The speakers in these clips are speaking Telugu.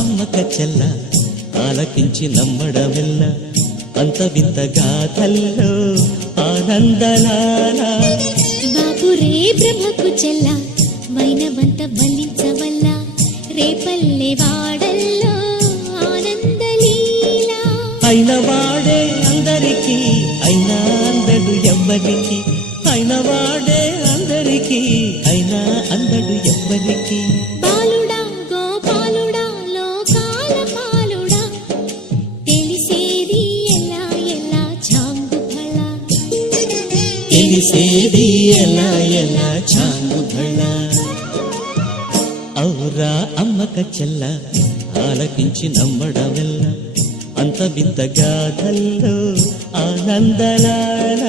అమ్మక చెల్ల ఆలకించి నమ్మడమెల్ల అంత వింత గాథల్లో ఆనందలాల బాపురే బ్రహ్మకు చెల్ల వైనవంత వల్లించవల్ల రేపల్లె వాడల్లో ఆనందలీల అయిన వాడే అందరికీ అయినా అందడు ఎవ్వరికి అయిన వాడే అందరికీ అయినా అందడు ఎవ్వరికి బాలుడా గోపాలుడా లోకాల పాలుడా తెలిసేది ఎలా ఎలా చాంగు ఫళ తెలిసేది ఎలా ఎలా చాంగు భళ ఔరా అమ్మక చెల్ల ఆలకించి నమ్మడమెల్ల అంత వింత గాథల్లో ఆనందలాల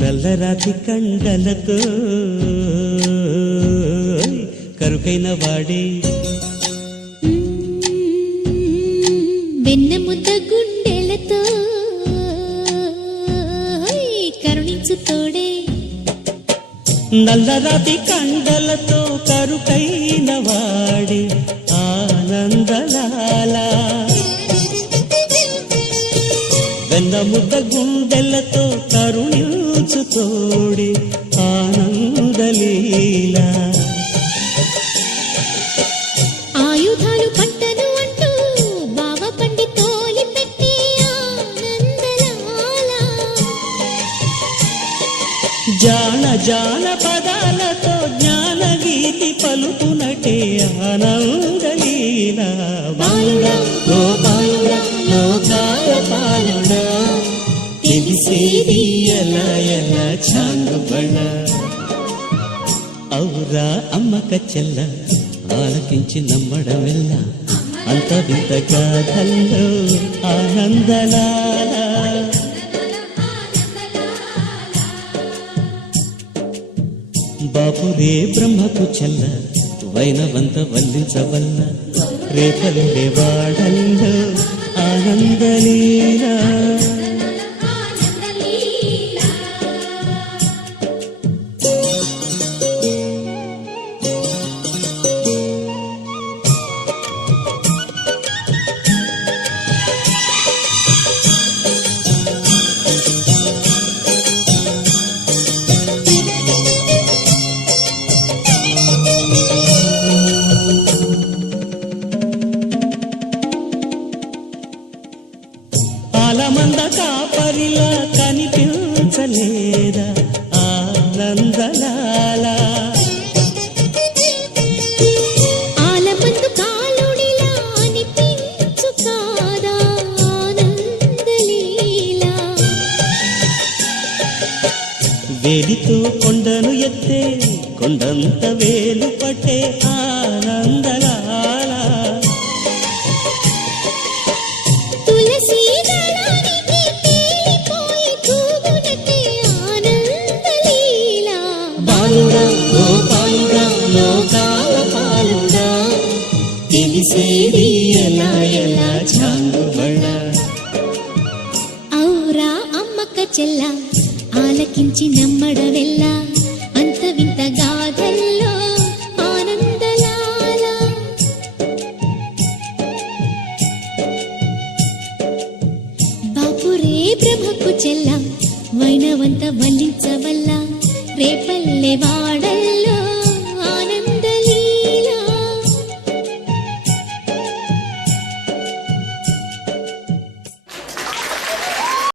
నల్లరాతి కండలతో కరుకైన వాడే వెన్న ముద్ద గుండెలతో కరుణించు తోడే నల్లరాతి కండలతో కరుకైన వాడే ఆనందలాల వెన్న ముద్ద గుండెలతో కరుణించు తోడే ఆనందలీల ఆయుధాలు పంటను అంటూ బావ పండి తోలి పెట్టి ఆనందలాల జాన జాన పదాలతో జ్ఞానగీతి పలుకునటే ఆనందలీల బాలుడా గోపాలుడా లోకాల పాలుడా తెలిసేది ఎలా ఎలా చాంగు బళ ఔరా అమ్మక చెల్ల ఆలకించి నమ్మడమెల్ల అంత వింత గాథల్లో ఆనందలాల బాపురే బ్రహ్మకు చెల్ల వైనవంత వల్లించవల్ల రేపల్లె వాడల్లో ఆనందలీల ఆలమంద కాపరిలా కనిపించలేదా ఆనందలాల ఆలమందు కాలుడిలా అనిపించు కాదా ఆనందలీల వేలితో కొండను ఎత్తే కొండంత వేలు పట్టే ఆనందలాల తులసి దళానికి తేలిపోయి తూగునట్టే ఆనందలీల బాలుడా గోపాలుడా లోకాల పాలుడా తెలిసేది ఎలా ఎలా చాంగు బళ ఔరా అమ్మక్క చెల్ల ఆలకించి నమ్మడవెల్ల అంత వింత గాథల్లో ఆనందలాల బాపురే బ్రహ్మకు చెల్ల వైనవంత వల్లించవల్ల రేపల్లె వాడల్ల